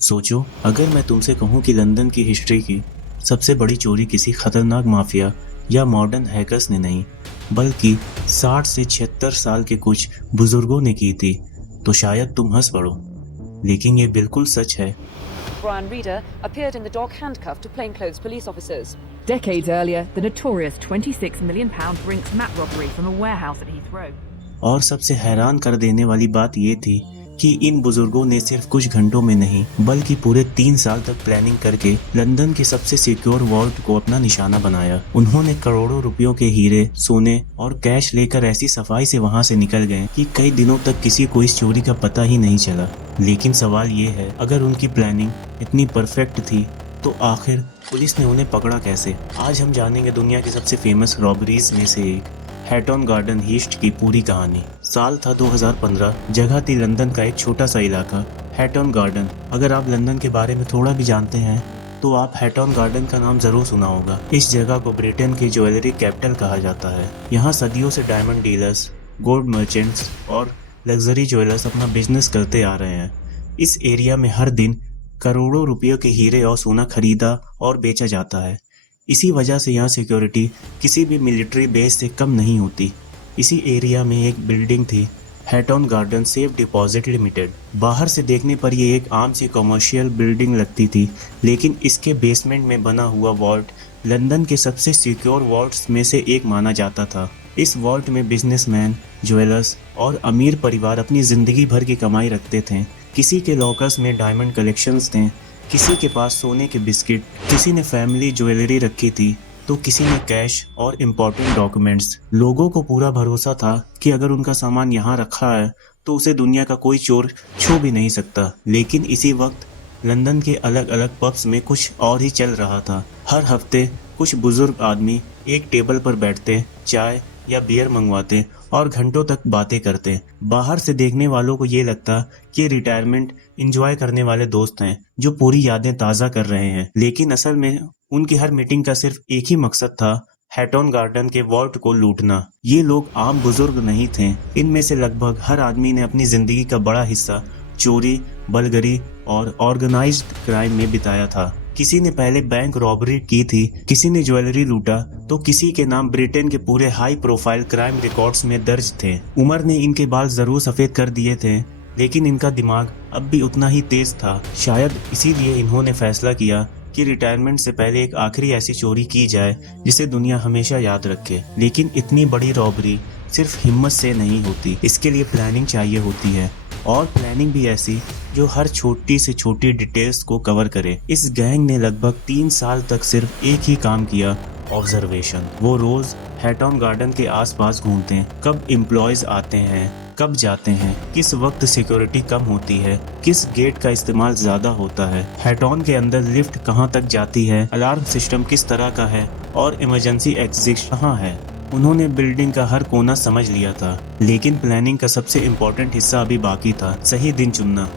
सोचो, अगर मैं तुमसे कहूं कि लंदन की हिस्ट्री की सबसे बड़ी चोरी किसी खतरनाक माफिया या मॉडर्न हैकर्स ने नहीं, बल्कि 60 से 76 साल के कुछ बुजुर्गों ने की थी, तो शायद तुम हंस पड़ो। लेकिन ये बिल्कुल सच है। Brian Reeder appeared in the dock handcuffed to plainclothes police officers. Decades earlier, the notorious £26 million Brinks map robbery from a warehouse at Heathrow. और सबसे हैरान कर देने वाली बात ये थी कि इन बुजुर्गों ने सिर्फ कुछ घंटों में नहीं, बल्कि पूरे 3 साल तक प्लानिंग करके लंदन के सबसे सिक्योर वॉल्ट को अपना निशाना बनाया। उन्होंने करोड़ों रुपयों के हीरे, सोने और कैश लेकर ऐसी सफाई से वहां से निकल गए कि कई दिनों तक किसी को इस चोरी का पता ही नहीं चला। लेकिन सवाल ये है, अगर उनकी प्लानिंग इतनी परफेक्ट थी तो आखिर पुलिस ने उन्हें पकड़ा कैसे? आज हम जानेंगे दुनिया की सबसे फेमस रॉबरीज में से एक, हैटन गार्डन हीस्ट की पूरी कहानी। साल था 2015, जगह थी लंदन का एक छोटा सा इलाका, हैटन गार्डन। अगर आप लंदन के बारे में थोड़ा भी जानते हैं तो आप हैटन गार्डन का नाम जरूर सुना होगा। इस जगह को ब्रिटेन की ज्वेलरी कैपिटल कहा जाता है। यहाँ सदियों से डायमंड डीलर्स, गोल्ड मर्चेंट्स और लग्जरी ज्वेलर्स अपना बिजनेस करते आ रहे हैं। इस एरिया में हर दिन करोड़ों रुपयों के हीरे और सोना खरीदा और बेचा जाता है। इसी वजह से यहाँ सिक्योरिटी किसी भी मिलिट्री बेस से कम नहीं होती। इसी एरिया में एक बिल्डिंग थी, हैटन गार्डन सेफ डिपॉजिट लिमिटेड। बाहर से देखने पर ये एक आम सी कमर्शियल बिल्डिंग लगती थी, लेकिन इसके बेसमेंट में बना हुआ वॉल्ट लंदन के सबसे सिक्योर वॉल्ट्स में से एक माना जाता था। इस वॉल्ट में बिजनेसमैन, ज्वेलर्स और अमीर परिवार अपनी जिंदगी भर की कमाई रखते थे। किसी के लॉकर्स में डायमंड कलेक्शंस थे, किसी के पास सोने के बिस्किट, किसी ने फैमिली ज्वेलरी रखी थी, तो किसी ने कैश और इम्पोर्टेंट डॉक्यूमेंट्स। लोगों को पूरा भरोसा था कि अगर उनका सामान यहाँ रखा है तो उसे दुनिया का कोई चोर छू भी नहीं सकता। लेकिन इसी वक्त लंदन के अलग अलग पब्स में कुछ और ही चल रहा था। हर हफ्ते कुछ बुजुर्ग आदमी एक टेबल पर बैठते, चाय या बियर मंगवाते और घंटों तक बातें करते। बाहर से देखने वालों को ये लगता कि रिटायरमेंट एंजॉय करने वाले दोस्त हैं जो पूरी यादें ताज़ा कर रहे हैं। लेकिन असल में उनकी हर मीटिंग का सिर्फ एक ही मकसद था, हैटन गार्डन के वॉल्ट को लूटना। ये लोग आम बुजुर्ग नहीं थे। इनमें से लगभग हर आदमी ने अपनी जिंदगी का बड़ा हिस्सा चोरी, बलगरी और ऑर्गेनाइज्ड क्राइम में बिताया था। किसी ने पहले बैंक रॉबरी की थी, किसी ने ज्वेलरी लूटा, तो किसी के नाम ब्रिटेन के पूरे हाई प्रोफाइल क्राइम रिकॉर्ड्स में दर्ज थे। उम्र ने इनके बाल जरूर सफेद कर दिए थे, लेकिन इनका दिमाग अब भी उतना ही तेज था। शायद इसीलिए इन्होंने फैसला किया कि रिटायरमेंट से पहले एक आखिरी ऐसी चोरी की जाए जिसे दुनिया हमेशा याद रखे। लेकिन इतनी बड़ी रॉबरी सिर्फ हिम्मत से नहीं होती, इसके लिए प्लानिंग चाहिए होती है, और प्लानिंग भी ऐसी जो हर छोटी से छोटी डिटेल्स को कवर करे। इस गैंग ने लगभग 3 साल तक सिर्फ एक ही काम किया, ऑब्जर्वेशन। वो रोज हैटन गार्डन के आसपास घूमते हैं, कब एम्प्लॉयज आते हैं, कब जाते हैं, किस वक्त सिक्योरिटी कम होती है, किस गेट का इस्तेमाल ज्यादा होता है, हैटन के अंदर लिफ्ट कहां तक जाती है, अलार्म सिस्टम किस तरह का है और इमरजेंसी एग्जिट कहां है। उन्होंने बिल्डिंग का हर कोना समझ लिया था। लेकिन प्लानिंग का सबसे इम्पोर्टेंट हिस्सा अभी बाकी था, सही दिन चुनना।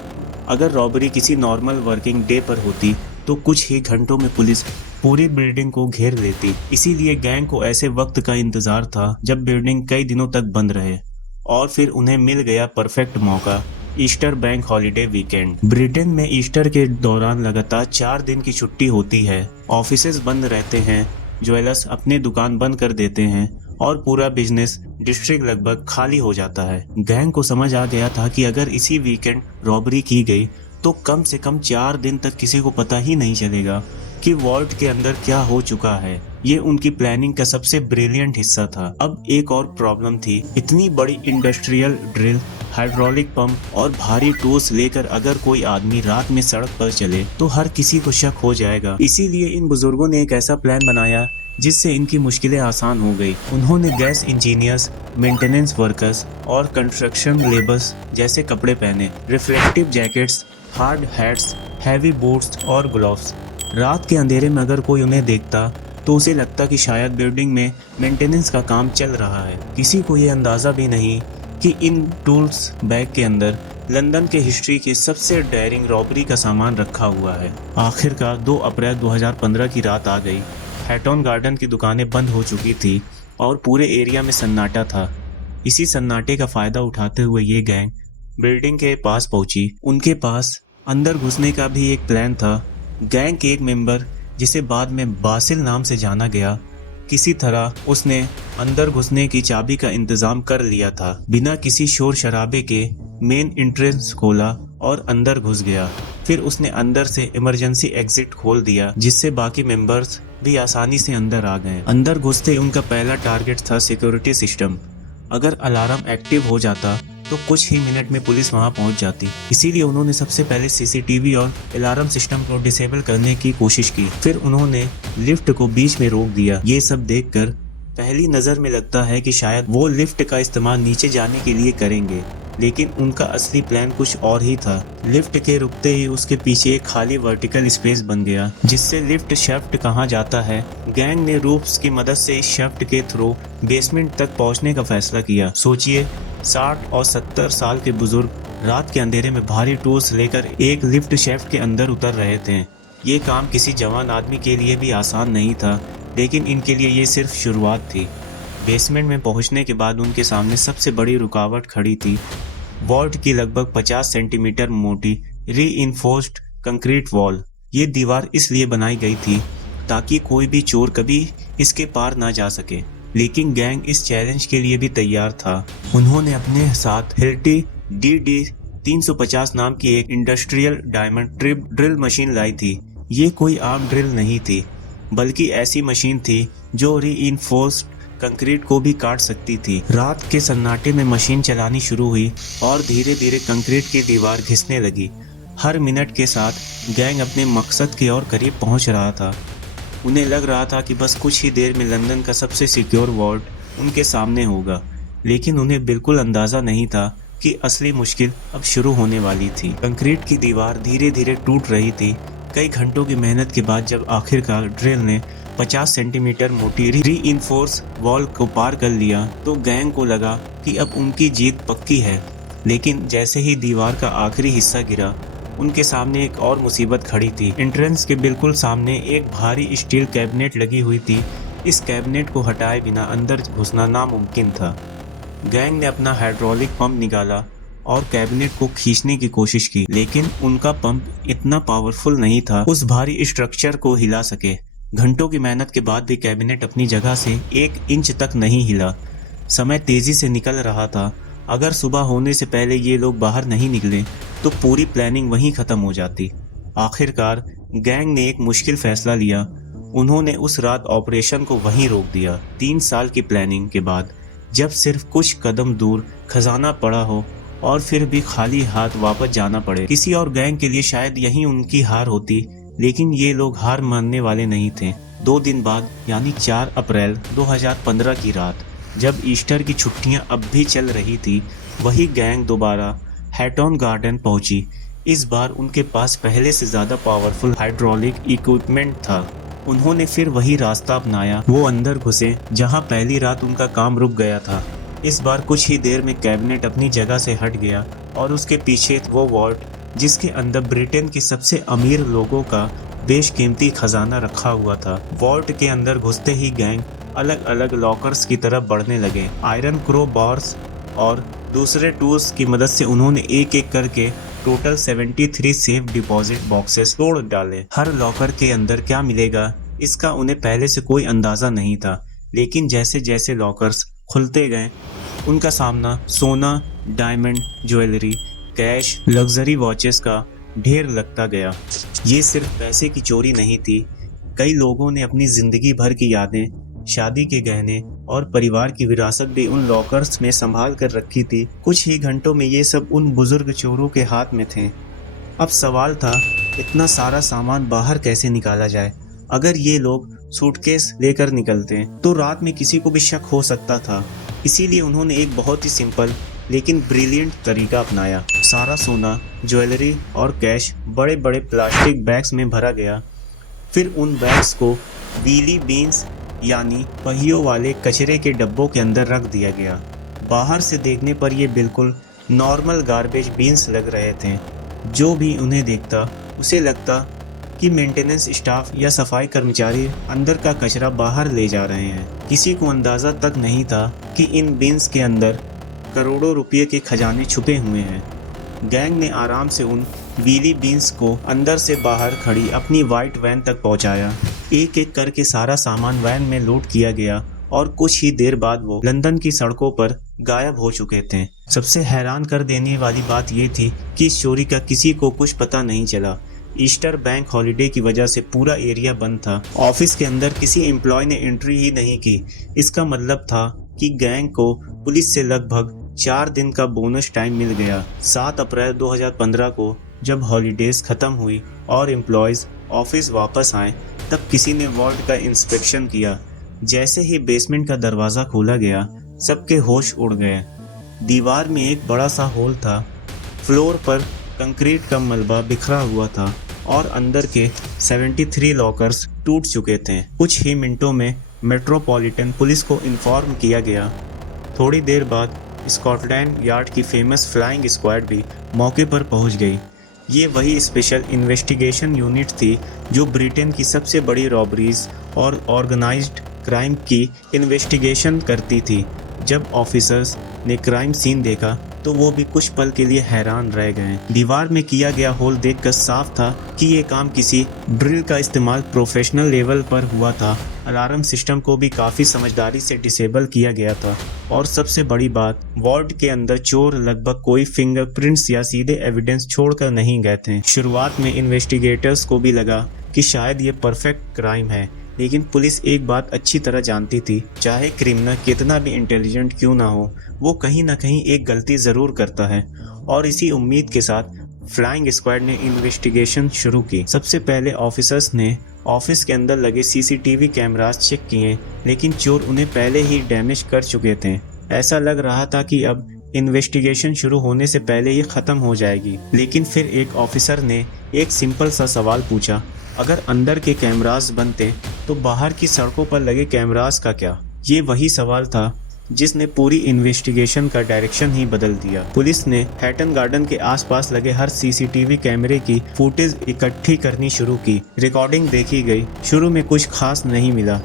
अगर रॉबरी किसी नॉर्मल वर्किंग डे पर होती तो कुछ ही घंटों में पुलिस पूरी बिल्डिंग को घेर लेती। इसीलिए गैंग को ऐसे वक्त का इंतजार था जब बिल्डिंग कई दिनों तक बंद रहे, और फिर उन्हें मिल गया परफेक्ट मौका, Easter bank holiday weekend. Britain में ईस्टर के दौरान लगातार 4 दिन की छुट्टी होती है, ऑफिसेज बंद रहते हैं, ज्वेलर्स अपने दुकान बंद कर देते हैं और पूरा बिजनेस डिस्ट्रिक्ट लगभग खाली हो जाता है। गैंग को समझ आ गया था कि अगर इसी वीकेंड रॉबरी की गई तो कम से कम 4 दिन तक किसी को पता ही नहीं चलेगा कि वॉल्ट के अंदर क्या हो चुका है। ये उनकी प्लानिंग का सबसे ब्रिलियंट हिस्सा था। अब एक और प्रॉब्लम थी, इतनी बड़ी इंडस्ट्रियल ड्रिल, हाइड्रोलिक पंप और भारी टूल्स लेकर अगर कोई आदमी रात में सड़क पर चले तो हर किसी को शक हो जाएगा। इसीलिए इन बुजुर्गों ने एक ऐसा प्लान बनाया जिससे इनकी मुश्किलें आसान हो गई। उन्होंने गैस इंजीनियर्स, मेंटेनेंस वर्कर्स और कंस्ट्रक्शन लेबर्स जैसे कपड़े पहने, reflective jackets, hard hats, heavy boots और ग्लव्स। रात के अंधेरे में अगर कोई उन्हें देखता तो उसे लगता कि शायद बिल्डिंग में मेंटेनेंस का काम चल रहा है। किसी को ये अंदाजा भी नहीं कि इन टूल्स बैग के अंदर लंदन के हिस्ट्री की सबसे डेयरिंग रॉबरी का सामान रखा हुआ है। आखिरकार 2 अप्रैल 2015 की रात आ गई। हैटन गार्डन की दुकानें बंद हो चुकी थी और पूरे एरिया में सन्नाटा था। इसी सन्नाटे का फायदा उठाते हुए ये गैंग बिल्डिंग के पास पहुंची। उनके पास अंदर घुसने का भी एक प्लान था। गैंग के एक मेंबर, जिसे बाद में बासिल नाम से जाना गया, किसी तरह उसने अंदर घुसने की चाबी का इंतजाम कर लिया था। बिना किसी शोर शराबे के मेन एंट्रेंस खोला और अंदर घुस गया। फिर उसने अंदर से इमरजेंसी एग्जिट खोल दिया, जिससे बाकी मेंबर्स भी आसानी से अंदर आ गए। अंदर घुसते उनका पहला टारगेट था सिक्योरिटी सिस्टम। अगर अलार्म एक्टिव हो जाता तो कुछ ही मिनट में पुलिस वहां पहुंच जाती। इसीलिए उन्होंने सबसे पहले सीसीटीवी और अलार्म सिस्टम को डिसेबल करने की कोशिश की। फिर उन्होंने लिफ्ट को बीच में रोक दिया। ये सब देखकर पहली नजर में लगता है कि शायद वो लिफ्ट का इस्तेमाल नीचे जाने के लिए करेंगे, लेकिन उनका असली प्लान कुछ और ही था। लिफ्ट के रुकते ही उसके पीछे एक खाली वर्टिकल स्पेस बन गया, जिससे लिफ्ट शाफ्ट कहाँ जाता है। गैंग ने रूप्स की मदद से इस शाफ्ट के थ्रू बेसमेंट तक पहुंचने का फैसला किया। सोचिए, 60 और 70 साल के बुजुर्ग रात के अंधेरे में भारी टूल्स लेकर एक लिफ्ट शाफ्ट के अंदर उतर रहे थे। ये काम किसी जवान आदमी के लिए भी आसान नहीं था, लेकिन इनके लिए ये सिर्फ शुरुआत थी। बेसमेंट में पहुंचने के बाद उनके सामने सबसे बड़ी रुकावट खड़ी थी। वॉल्ट की लगभग 50 सेंटीमीटर मोटी रीइंफोर्स्ड कंक्रीट वॉल। ये दीवार इसलिए बनाई गई थी ताकि कोई भी चोर कभी इसके पार ना जा सके, लेकिन गैंग इस चैलेंज के लिए भी तैयार था। उन्होंने अपने साथ हिल्टी DD 350 नाम की एक industrial diamond trip drill machine लाई थी। ये कोई आम ड्रिल नहीं थी, बल्कि ऐसी मशीन थी जो रीइंफोर्स्ड कंक्रीट को भी काट सकती थी। रात के सन्नाटे में मशीन चलानी शुरू हुई और धीरे धीरे कंक्रीट की दीवार घिसने लगी। हर मिनट के साथ गैंग अपने मकसद के और करीब पहुंच रहा था। उन्हें लग रहा था कि बस कुछ ही देर में लंदन का सबसे सिक्योर वॉल्ट उनके सामने होगा, लेकिन उन्हें बिल्कुल अंदाजा नहीं था कि असली मुश्किल अब शुरू होने वाली थी। कंक्रीट की दीवार धीरे धीरे टूट रही थी। कई घंटों की मेहनत के बाद जब आखिरकार ड्रिल ने 50 सेंटीमीटर मोटी रीइंफोर्स वॉल को पार कर लिया, तो गैंग को लगा कि अब उनकी जीत पक्की है। लेकिन जैसे ही दीवार का आखिरी हिस्सा गिरा, उनके सामने एक और मुसीबत खड़ी थी। एंट्रेंस के बिल्कुल सामने एक भारी स्टील कैबिनेट लगी हुई थी। इस कैबिनेट को हटाए बिना अंदर घुसना नामुमकिन था। गैंग ने अपना हाइड्रोलिक पंप निकाला और कैबिनेट को खींचने की कोशिश की, लेकिन उनका पंप इतना पावरफुल नहीं था उस भारी स्ट्रक्चर को हिला सके। घंटों की मेहनत के बाद भी कैबिनेट अपनी जगह से 1 इंच तक नहीं हिला। समय तेजी से निकल रहा था। अगर सुबह होने से पहले ये लोग बाहर नहीं निकले तो पूरी प्लानिंग वहीं खत्म हो जाती। आखिरकार गैंग ने एक मुश्किल फैसला लिया। उन्होंने उस रात ऑपरेशन को वहीं रोक दिया। 3 साल की प्लानिंग के बाद, जब सिर्फ कुछ कदम दूर खजाना पड़ा हो और फिर भी खाली हाथ वापस जाना पड़े। किसी और गैंग के लिए शायद यही उनकी हार होती, लेकिन ये लोग हार मानने वाले नहीं थे। 2 दिन बाद, यानी 4 अप्रैल 2015 की रात, जब ईस्टर की छुट्टियां अब भी चल रही थी, वही गैंग दोबारा हैटन गार्डन पहुंची। इस बार उनके पास पहले से ज्यादा पावरफुल हाइड्रोलिक इक्विपमेंट था। उन्होंने फिर वही रास्ता अपनाया। वो अंदर घुसे जहां पहली रात उनका काम रुक गया था। इस बार कुछ ही देर में कैबिनेट अपनी जगह से हट गया और उसके पीछे वो वॉल्ट जिसके अंदर ब्रिटेन के सबसे अमीर लोगों का बेशकीमती खजाना रखा हुआ था। वॉल्ट के अंदर घुसते ही गैंग अलग अलग लॉकर्स की तरफ बढ़ने लगे। आयरन क्रो बार्स और दूसरे टूल्स की मदद से उन्होंने एक एक करके टोटल 73 सेफ डिपॉजिट बॉक्सेस तोड़ डाले। हर लॉकर के अंदर क्या मिलेगा इसका उन्हें पहले से कोई अंदाजा नहीं था, लेकिन जैसे जैसे लॉकर्स खुलते गए उनका सामना सोना, diamond, jewellery, cash, luxury watches का ढेर लगता गया। ये सिर्फ पैसे की चोरी नहीं थी। कई लोगों ने अपनी जिंदगी भर की यादें, शादी के गहने और परिवार की विरासत भी उन लॉकर्स में संभाल कर रखी थी। कुछ ही घंटों में ये सब उन बुजुर्ग चोरों के हाथ में थे। अब सवाल था, इतना सारा सामान बाहर कैसे निकाला जाए। अगर ये लोग सूटकेस लेकर निकलते तो रात में किसी को भी शक हो सकता था। इसीलिए उन्होंने एक बहुत ही सिंपल लेकिन ब्रिलियंट तरीका अपनाया। सारा सोना, ज्वेलरी और कैश बड़े बड़े प्लास्टिक बैग्स में भरा गया। फिर उन बैग्स को व्हीली बीन्स यानी पहियों वाले कचरे के डब्बों के अंदर रख दिया गया। बाहर से देखने पर ये बिल्कुल नॉर्मल गार्बेज बीन्स लग रहे थे। जो भी उन्हें देखता उसे लगता कि मेंटेनेंस स्टाफ या सफाई कर्मचारी अंदर का कचरा बाहर ले जा रहे हैं। किसी को अंदाज़ा तक नहीं था कि इन बीन्स के अंदर करोड़ों रुपये के खजाने छुपे हुए हैं। गैंग ने आराम से उन व्हीली बीन्स को अंदर से बाहर खड़ी अपनी वाइट वैन तक पहुंचाया। एक एक करके सारा सामान वैन में लोड किया गया और कुछ ही देर बाद वो लंदन की सड़कों पर गायब हो चुके थे। सबसे हैरान कर देने वाली बात ये थी कि इस चोरी का किसी को कुछ पता नहीं चला। ईस्टर बैंक हॉलिडे की वजह से पूरा एरिया बंद था। ऑफिस के अंदर किसी एम्प्लॉय ने एंट्री ही नहीं की। इसका मतलब था कि गैंग को पुलिस से लगभग 4 दिन का बोनस टाइम मिल गया। 7 अप्रैल 2015 को जब हॉलिडेज खत्म हुई और एम्प्लॉयज ऑफिस वापस आए, तब किसी ने वॉल्ट का इंस्पेक्शन किया। जैसे ही बेसमेंट का दरवाजा खोला गया, सबके होश उड़ गए। दीवार में एक बड़ा सा होल था, फ्लोर पर कंक्रीट का मलबा बिखरा हुआ था और अंदर के 73 लॉकर्स टूट चुके थे। कुछ ही मिनटों में मेट्रोपॉलिटन पुलिस को इन्फॉर्म किया गया। थोड़ी देर बाद स्कॉटलैंड यार्ड की फेमस फ्लाइंग स्क्वाड भी मौके पर पहुंच गई। ये वही स्पेशल इन्वेस्टिगेशन यूनिट थी जो ब्रिटेन की सबसे बड़ी रॉबरीज और ऑर्गेनाइज्ड क्राइम की इन्वेस्टिगेशन करती थी। जब ऑफिसर्स ने क्राइम सीन देखा तो वो भी कुछ पल के लिए हैरान रह गए। दीवार में किया गया होल देखकर साफ था कि ये काम किसी ड्रिल का इस्तेमाल प्रोफेशनल लेवल पर हुआ था। अलार्म सिस्टम को भी काफ़ी समझदारी से डिसेबल किया गया था और सबसे बड़ी बात, वॉल्ट के अंदर चोर लगभग कोई फिंगरप्रिंट्स या सीधे एविडेंस छोड़कर नहीं गए थे। शुरुआत में इन्वेस्टिगेटर्स को भी लगा कि शायद ये परफेक्ट क्राइम है, लेकिन पुलिस एक बात अच्छी तरह जानती थी, चाहे क्रिमिनल कितना भी इंटेलिजेंट क्यों ना हो, वो कहीं ना कहीं एक गलती ज़रूर करता है। और इसी उम्मीद के साथ फ्लाइंग स्क्वाड ने इन्वेस्टिगेशन शुरू की। सबसे पहले ऑफिसर्स ने ऑफिस के अंदर लगे सीसीटीवी कैमरास चेक किए, लेकिन चोर उन्हें पहले ही डैमेज कर चुके थे। ऐसा लग रहा था कि अब इन्वेस्टिगेशन शुरू होने से पहले ही ख़त्म हो जाएगी। लेकिन फिर एक ऑफिसर ने एक सिंपल सा सवाल पूछा, अगर अंदर के कैमरास बनते तो बाहर की सड़कों पर लगे कैमरास का क्या? ये वही सवाल था जिसने पूरी इन्वेस्टिगेशन का डायरेक्शन ही बदल दिया। पुलिस ने हैटन गार्डन के आसपास लगे हर सीसीटीवी कैमरे की फुटेज इकट्ठी करनी शुरू की। रिकॉर्डिंग देखी गई। शुरू में कुछ खास नहीं मिला,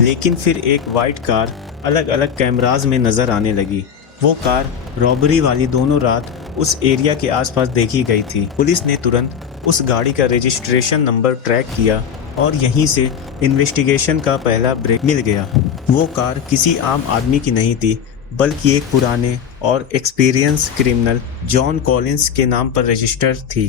लेकिन फिर एक वाइट कार अलग अलग कैमराज में नजर आने लगी। वो कार रॉबरी वाली दोनों रात उस एरिया के आसपास देखी गई थी। पुलिस ने तुरंत उस गाड़ी का रजिस्ट्रेशन नंबर ट्रैक किया और यहीं से इन्वेस्टिगेशन का पहला ब्रेक मिल गया। वो कार किसी आम आदमी की नहीं थी, बल्कि एक पुराने और एक्सपीरियंस क्रिमिनल जॉन कॉलिंस के नाम पर रजिस्टर थी।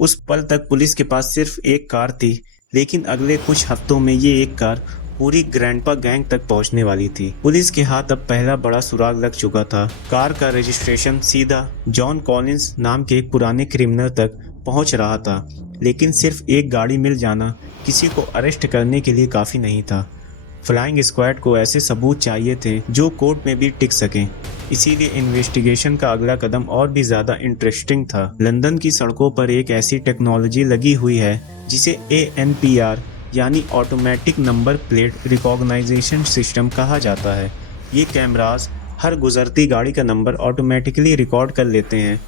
उस पल तक पुलिस के पास सिर्फ एक कार थी, लेकिन अगले कुछ हफ्तों में ये एक कार पूरी ग्रैंडपा गैंग तक पहुंचने वाली थी। पुलिस के हाथ अब पहला बड़ा सुराग लग चुका था। कार का रजिस्ट्रेशन सीधा जॉन कॉलिंस नाम के एक पुराने क्रिमिनल तक पहुंच रहा था, लेकिन सिर्फ एक गाड़ी मिल जाना किसी को अरेस्ट करने के लिए काफ़ी नहीं था। फ्लाइंग स्क्वाड को ऐसे सबूत चाहिए थे जो कोर्ट में भी टिक सकें। इसीलिए इन्वेस्टिगेशन का अगला कदम और भी ज़्यादा इंटरेस्टिंग था। लंदन की सड़कों पर एक ऐसी टेक्नोलॉजी लगी हुई है जिसे ANPR यानी automatic number plate recognisation system कहा जाता है। ये कैमरास हर गुजरती गाड़ी का नंबर ऑटोमेटिकली रिकॉर्ड कर लेते हैं।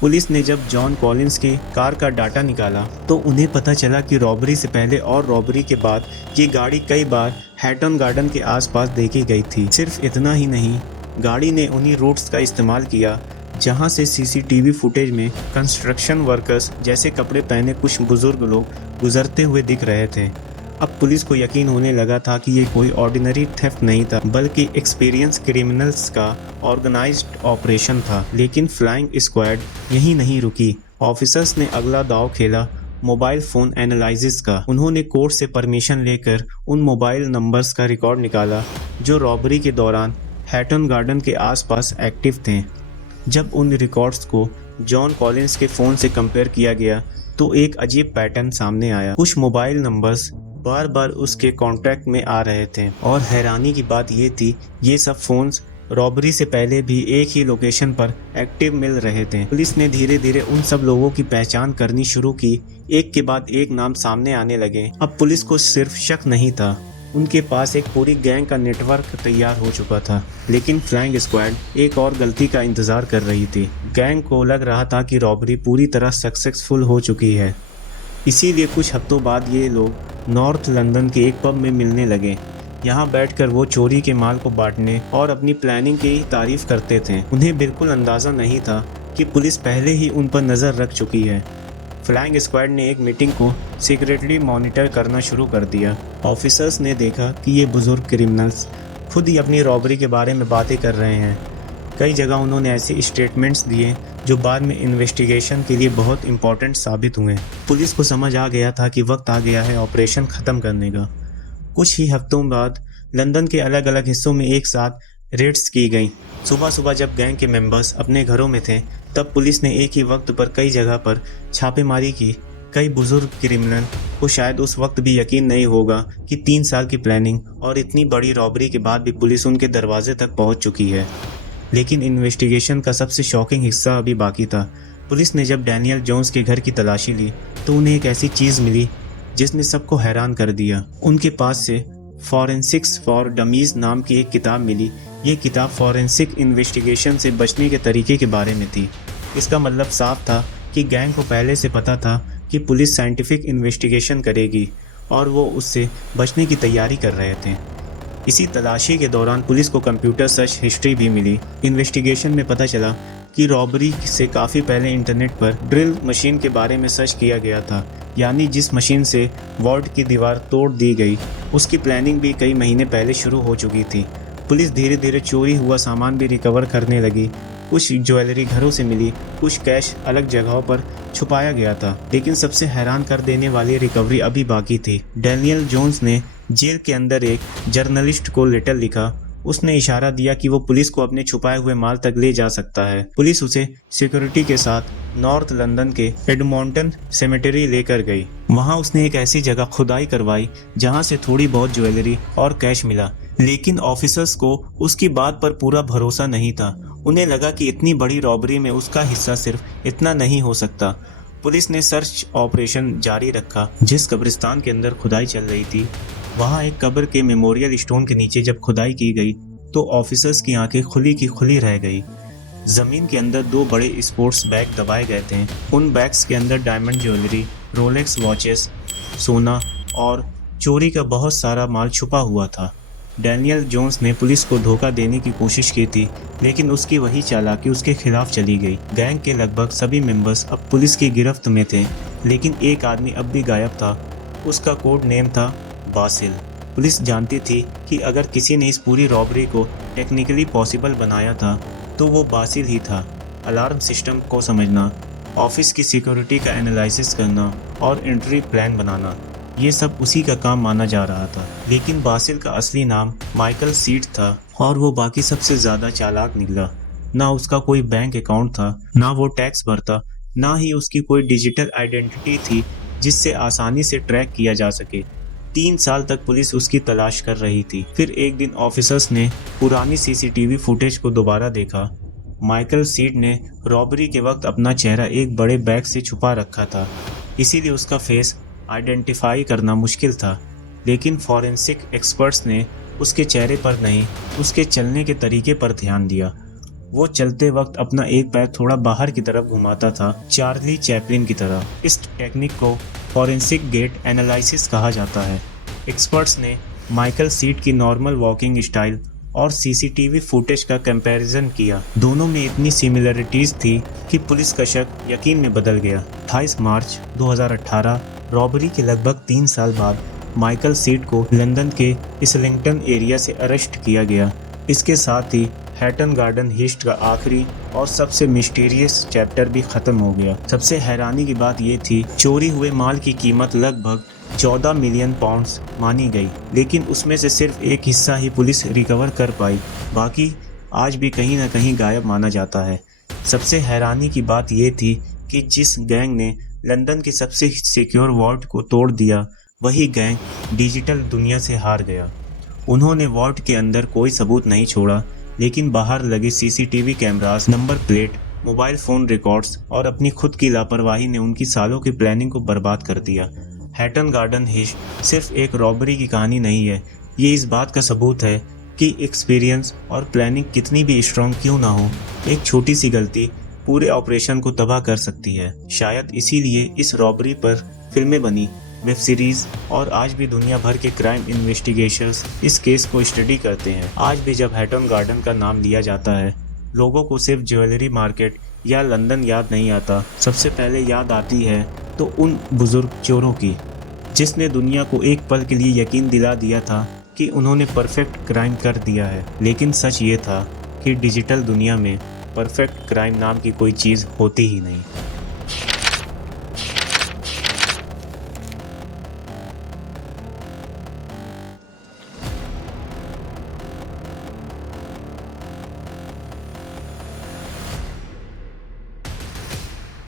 पुलिस ने जब जॉन कॉलिंस की कार का डाटा निकाला तो उन्हें पता चला कि रॉबरी से पहले और रॉबरी के बाद ये गाड़ी कई बार हैटन गार्डन के आसपास देखी गई थी। सिर्फ इतना ही नहीं, गाड़ी ने उन्हीं रूट्स का इस्तेमाल किया जहां से सीसीटीवी फुटेज में कंस्ट्रक्शन वर्कर्स जैसे कपड़े पहने कुछ बुजुर्ग लोग गुजरते हुए दिख रहे थे। अब पुलिस को यकीन होने लगा था कि ये कोई ऑर्डिनरी थेफ्ट नहीं था, बल्कि एक्सपीरियंस क्रिमिनल्स का ऑर्गेनाइज्ड ऑपरेशन था। लेकिन फ्लाइंग स्क्वाड यहीं नहीं रुकी। ऑफिसर्स ने अगला दांव खेला मोबाइल फ़ोन एनालिसिस का। उन्होंने कोर्ट से परमिशन लेकर उन मोबाइल नंबर्स का रिकॉर्ड निकाला जो रॉबरी के दौरान हैटन गार्डन के आसपास एक्टिव थे। जब उन रिकॉर्ड्स को जॉन कॉलिंस के फ़ोन से कंपेयर किया गया तो एक अजीब पैटर्न सामने आया। कुछ मोबाइल नंबर्स बार बार उसके कॉन्टैक्ट में आ रहे थे और हैरानी की बात ये थी, ये सब फ़ोन्स रॉबरी से पहले भी एक ही लोकेशन पर एक्टिव मिल रहे थे। पुलिस ने धीरे धीरे उन सब लोगों की पहचान करनी शुरू की। एक के बाद एक नाम सामने आने लगे। अब पुलिस को सिर्फ शक नहीं था, उनके पास एक पूरी गैंग का नेटवर्क तैयार हो चुका था। लेकिन फ्लाइंग स्क्वाड एक और गलती का इंतजार कर रही थी। गैंग को लग रहा था कि रॉबरी पूरी तरह सक्सेसफुल हो चुकी है, इसीलिए कुछ हफ्तों बाद ये लोग नॉर्थ लंदन के एक पब में मिलने लगे। यहाँ बैठकर वो चोरी के माल को बांटने और अपनी प्लानिंग की तारीफ करते थे। उन्हें बिल्कुल अंदाज़ा नहीं था कि पुलिस पहले ही उन पर नज़र रख चुकी है। फ्लाइंग स्क्वाड ने एक मीटिंग को सीक्रेटली मॉनिटर करना शुरू कर दिया। ऑफिसर्स ने देखा कि ये बुजुर्ग क्रिमिनल्स खुद ही अपनी रॉबरी के बारे में बातें कर रहे हैं। कई जगह उन्होंने ऐसे स्टेटमेंट्स दिए जो बाद में इन्वेस्टिगेशन के लिए बहुत इंपॉर्टेंट साबित हुए। पुलिस को समझ आ गया था कि वक्त आ गया है ऑपरेशन ख़त्म करने का। कुछ ही हफ्तों बाद लंदन के अलग अलग हिस्सों में एक साथ रेड्स की गई। सुबह सुबह जब गैंग के मेंबर्स अपने घरों में थे तब पुलिस ने एक ही वक्त पर कई जगह पर छापेमारी की। कई बुजुर्ग क्रिमिनल को शायद उस वक्त भी यकीन नहीं होगा कि 3 साल की प्लानिंग और इतनी बड़ी रॉबरी के बाद भी पुलिस उनके दरवाजे तक पहुंच चुकी है। लेकिन इन्वेस्टिगेशन का सबसे शॉकिंग हिस्सा अभी बाकी था। पुलिस ने जब डैनियल जोन्स के घर की तलाशी ली तो उन्हें एक ऐसी चीज़ मिली जिसने सबको हैरान कर दिया। उनके पास से फॉरेंसिक्स फॉर डमीज नाम की एक किताब मिली। ये किताब फॉरेंसिक इन्वेस्टिगेशन से बचने के तरीके के बारे में थी। इसका मतलब साफ था कि गैंग को पहले से पता था कि पुलिस साइंटिफिक इन्वेस्टिगेशन करेगी और वो उससे बचने की तैयारी कर रहे थे। इसी तलाशी के दौरान पुलिस को कंप्यूटर सर्च हिस्ट्री भी मिली। इन्वेस्टिगेशन में पता चला कि रॉबरी से काफ़ी पहले इंटरनेट पर ड्रिल मशीन के बारे में सर्च किया गया था, यानी जिस मशीन से वॉल्ट की दीवार तोड़ दी गई उसकी प्लानिंग भी कई महीने पहले शुरू हो चुकी थी। पुलिस धीरे धीरे चोरी हुआ सामान भी रिकवर करने लगी। कुछ ज्वेलरी घरों से मिली, कुछ कैश अलग जगहों पर छुपाया गया था। लेकिन सबसे हैरान कर देने वाली रिकवरी अभी बाकी थी। डैनियल जोन्स ने जेल के अंदर एक जर्नलिस्ट को लेटर लिखा। उसने इशारा दिया कि वो पुलिस को अपने छुपाए हुए माल तक ले जा सकता है। पुलिस उसे सिक्योरिटी के साथ नॉर्थ लंदन के एडमॉन्टन सेमेटरी लेकर गई। वहां उसने एक ऐसी जगह खुदाई करवाई जहां से थोड़ी बहुत ज्वेलरी और कैश मिला। लेकिन ऑफिसर्स को उसकी बात पर पूरा भरोसा नहीं था। उन्हें लगा कि इतनी बड़ी रॉबरी में उसका हिस्सा सिर्फ इतना नहीं हो सकता। पुलिस ने सर्च ऑपरेशन जारी रखा। जिस कब्रिस्तान के अंदर खुदाई चल रही थी वहां एक कब्र के मेमोरियल स्टोन के नीचे जब खुदाई की गई तो ऑफिसर्स की आंखें खुली की खुली रह गई। जमीन के अंदर 2 बड़े स्पोर्ट्स बैग दबाए गए थे। उन बैग्स के अंदर डायमंड ज्वेलरी, रोलेक्स वॉचेस, सोना और चोरी का बहुत सारा माल छुपा हुआ था। डैनियल जोन्स ने पुलिस को धोखा देने की कोशिश की थी, लेकिन उसकी वही चालाकी उसके खिलाफ चली गई। गैंग के लगभग सभी मेंबर्स अब पुलिस की गिरफ्त में थे, लेकिन एक आदमी अब भी गायब था। उसका कोड नेम था बासिल। पुलिस जानती थी कि अगर किसी ने इस पूरी रॉबरी को टेक्निकली पॉसिबल बनाया था तो वो बासिल ही था। अलार्म सिस्टम को समझना, ऑफिस की सिक्योरिटी का एनालिसिस करना और एंट्री प्लान बनाना, ये सब उसी का काम माना जा रहा था। लेकिन बासिल का असली नाम माइकल सीड था और वो बाकी सबसे ज़्यादा चालाक निकला। ना उसका कोई बैंक अकाउंट था, ना वो टैक्स भरता, ना ही उसकी कोई डिजिटल आइडेंटिटी थी जिससे आसानी से ट्रैक किया जा सके। 3 साल तक पुलिस उसकी तलाश कर रही थी। फिर एक दिन ऑफिसर्स ने पुरानी सीसीटीवी फुटेज को दोबारा देखा। माइकल सीड ने रॉबरी के वक्त अपना चेहरा एक बड़े बैग से छुपा रखा था, इसीलिए उसका फेस आइडेंटिफाई करना मुश्किल था। लेकिन फॉरेंसिक एक्सपर्ट्स ने उसके चेहरे पर नहीं, उसके चलने के तरीके पर ध्यान दिया। वो चलते वक्त अपना एक पैर थोड़ा बाहर की तरफ घुमाता था, चार्ली चैपलिन की तरह। इस टेक्निक को फॉरेंसिक गेट एनालिसिस कहा जाता है। एक्सपर्ट्स ने माइकल सीड की नॉर्मल वॉकिंग स्टाइल और सीसीटीवी फुटेज का कंपैरिजन किया। दोनों में इतनी सिमिलरिटीज थी कि पुलिस का शक यकीन में बदल गया। 28 मार्च 2018 रॉबरी के लगभग 3 साल बाद माइकल सीड को लंदन के इस्लिंगटन एरिया से अरेस्ट किया गया। इसके साथ ही हैटन गार्डन हिस्ट का आखिरी और सबसे मिस्टीरियस चैप्टर भी खत्म हो गया। सबसे हैरानी की बात यह थी, चोरी हुए माल की कीमत लगभग 14 मिलियन पाउंड्स मानी गई, लेकिन उसमें से सिर्फ एक हिस्सा ही पुलिस रिकवर कर पाई। बाकी आज भी कहीं न कहीं गायब माना जाता है। सबसे हैरानी की बात यह थी कि जिस गैंग ने लंदन के सबसे सिक्योर वॉल्ट को तोड़ दिया, वही गैंग डिजिटल दुनिया से हार गया। उन्होंने वॉल्ट के अंदर कोई सबूत नहीं छोड़ा, लेकिन बाहर लगे CCTV cameras, number plate, mobile phone records और अपनी खुद की लापरवाही ने उनकी सालों की प्लानिंग को बर्बाद कर दिया। हैटन गार्डन हिस्ट सिर्फ एक रॉबरी की कहानी नहीं है, ये इस बात का सबूत है कि एक्सपीरियंस और प्लानिंग कितनी भी स्ट्रॉन्ग क्यों ना हो, एक छोटी सी गलती पूरे ऑपरेशन को तबाह कर सकती है। शायद इसीलिए इस रॉबरी पर फिल्में बनी, वेब सीरीज और आज भी दुनिया भर के क्राइम इन्वेस्टिगेशंस इस केस को स्टडी करते हैं। आज भी जब हैटन गार्डन का नाम लिया जाता है, लोगों को सिर्फ ज्वेलरी मार्केट या लंदन याद नहीं आता, सबसे पहले याद आती है तो उन बुजुर्ग चोरों की, जिसने दुनिया को एक पल के लिए यकीन दिला दिया था कि उन्होंने परफेक्ट क्राइम कर दिया है। लेकिन सच ये था कि डिजिटल दुनिया में परफेक्ट क्राइम नाम की कोई चीज़ होती ही नहीं।